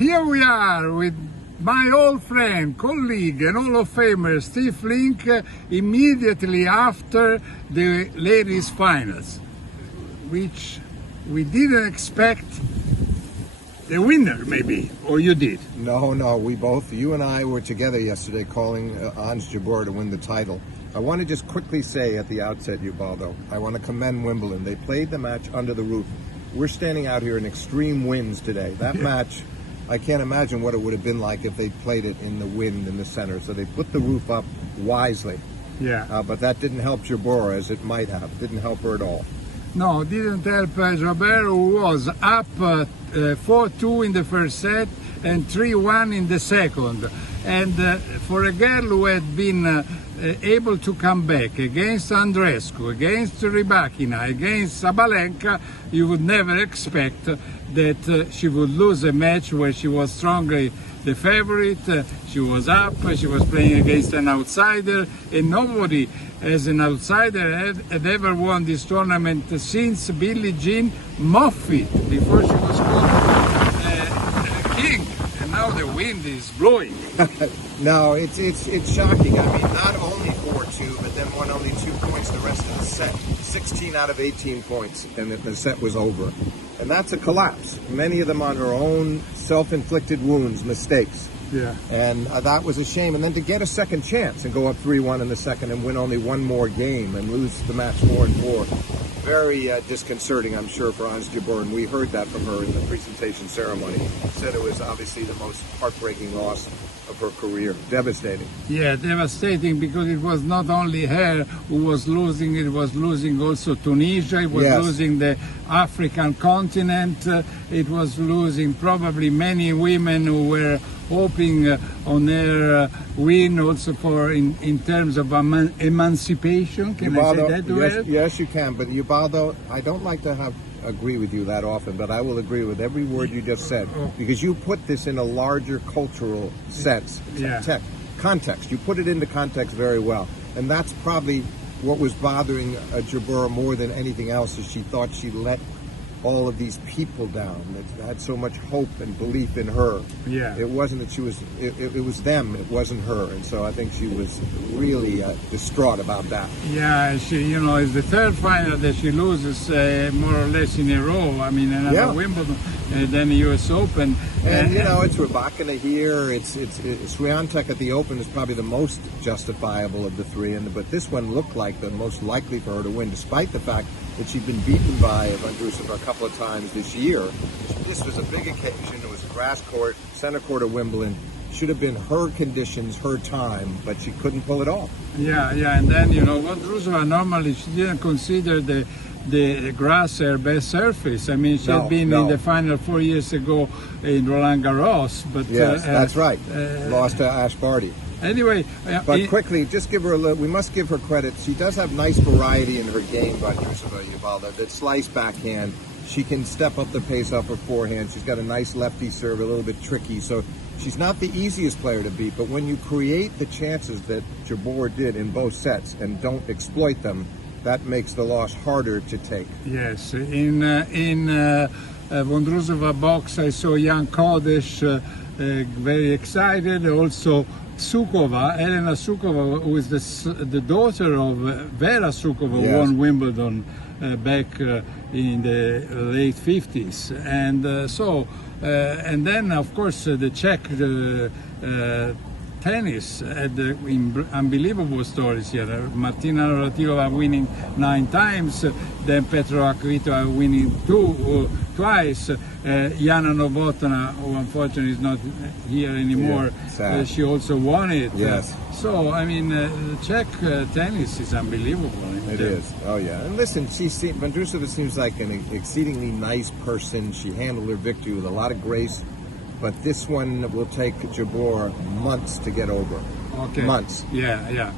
Here we are with my old friend, colleague and Hall of Famer Steve Flink immediately after the ladies finals, which we didn't expect the winner maybe, or you did? No, we both, you and I were together yesterday calling on Jabeur to win the title. I want to just quickly say at the outset, Ubaldo, I want to commend Wimbledon. They played the match under the roof. We're standing out here in extreme winds today. That match, I can't imagine what it would have been like if they played it in the wind in the center. So they put the roof up wisely. Yeah. But that didn't help Jabeur as it might have. Didn't help her at all. No, didn't help Jabeur, who was up 4-2 in the first set and 3-1 in the second. And for a girl who had been able to come back against Andreescu, against Rybakina, against Sabalenka, you would never expect that she would lose a match where she was strongly the favorite. She was up, she was playing against an outsider, and nobody as an outsider had ever won this tournament since Billie Jean Moffitt, before she was called king. And now the wind is blowing. No, it's shocking. I mean, not only 4-2, but then won only 2 points the rest of the set. 16 out of 18 points, and the set was over. And that's a collapse. Many of them on her own self-inflicted wounds, mistakes. Yeah. And that was a shame. And then to get a second chance and go up 3-1 in the second and win only one more game and lose the match 4-4. Very disconcerting, I'm sure, for Ons Jabeur, and we heard that from her in the presentation ceremony. Said it was obviously the most heartbreaking loss of her career. Devastating. Yeah, devastating, because it was not only her who was losing, it was losing also Tunisia, it was losing the African continent, it was losing probably many women who were hoping on their win also for in terms of emancipation. Can Ubaldo, I say that? Yes, you can. But Ubaldo, I don't like to agree with you that often, but I will agree with every word you just said, because you put this in a larger cultural sense, context. You put it into context very well, and that's probably what was bothering Jabeur more than anything else, is she thought she let all of these people down that had so much hope and belief in her. Yeah. It wasn't that she was, it was them, it wasn't her. And so I think she was really distraught about that. Yeah, she, it's the third final that she loses more or less in a row. I mean, another Wimbledon, then the US Open. And, it's Rybakina here, it's Swiatek at the Open is probably the most justifiable of the three, but this one looked like the most likely for her to win, despite the fact that she'd been beaten by Vondrousova a couple of times this year. This was a big occasion. It was a grass court, center court of Wimbledon. Should have been her conditions, her time, but she couldn't pull it off. Yeah, and then, Vondrousova normally she didn't consider the grass her best surface. I mean, she had been in the final 4 years ago in Roland Garros, but yes, that's right. Lost to Ash Barty. Anyway, but quickly, just give her we must give her credit. She does have nice variety in her game, Vondrousova, Ubaldo. That slice backhand, she can step up the pace off her forehand. She's got a nice lefty serve, a little bit tricky. So she's not the easiest player to beat. But when you create the chances that Jabeur did in both sets and don't exploit them, that makes the loss harder to take. Yes, in Vondrousova box, I saw young Kodesh very excited. Also, Elena Sukova, who is the daughter of Vera Sukova, won Wimbledon back in the late 50s. And and then, of course, the Czech tennis had unbelievable stories here. Martina Navratilova winning 9 times, then Petra Kvitova winning twice. Jana Novotná, who unfortunately is not here anymore, she also won it. Yes. So, I mean, Czech tennis is unbelievable. It is. Oh, yeah. And listen, Vondrousova seems like an exceedingly nice person. She handled her victory with a lot of grace. But this one will take Jabeur months to get over. Okay. Months. Yeah.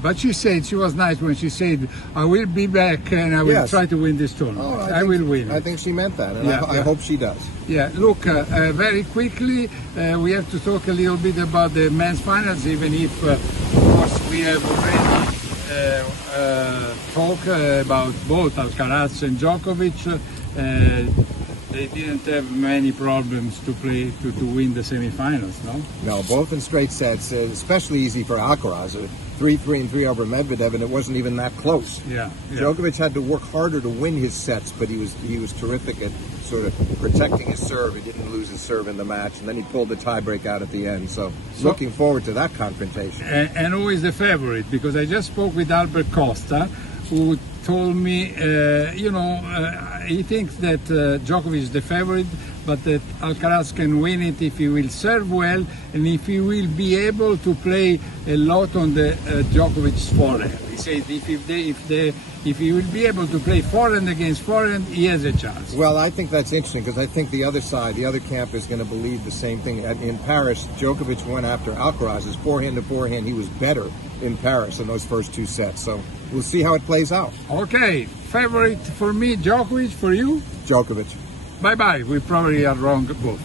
But she was nice when she said, I will be back and I will try to win this tournament. Oh, I will win. I think she meant that, and I hope she does. Yeah, look, very quickly, we have to talk a little bit about the men's finals, even if, of course, we have already talked about both Alcaraz and Djokovic. They didn't have many problems to play to win the semifinals, no? No, both in straight sets, especially easy for Alcaraz. 3-3 and 3 over Medvedev, and it wasn't even that close. Yeah. Djokovic had to work harder to win his sets, but he was terrific at sort of protecting his serve. He didn't lose his serve in the match, and then he pulled the tiebreak out at the end. So looking forward to that confrontation. And who is the favorite? Because I just spoke with Albert Costa, who told me, he thinks that Djokovic is the favorite, but that Alcaraz can win it if he will serve well and if he will be able to play a lot on the Djokovic's forehand. He says if he will be able to play forehand against forehand, he has a chance. Well, I think that's interesting because I think the other side, the other camp, is going to believe the same thing. In Paris, Djokovic went after Alcaraz's forehand to forehand. He was better in Paris in those first two sets. So we'll see how it plays out. Okay, favorite for me, Djokovic. For you? Djokovic. Bye-bye. We probably are wrong both.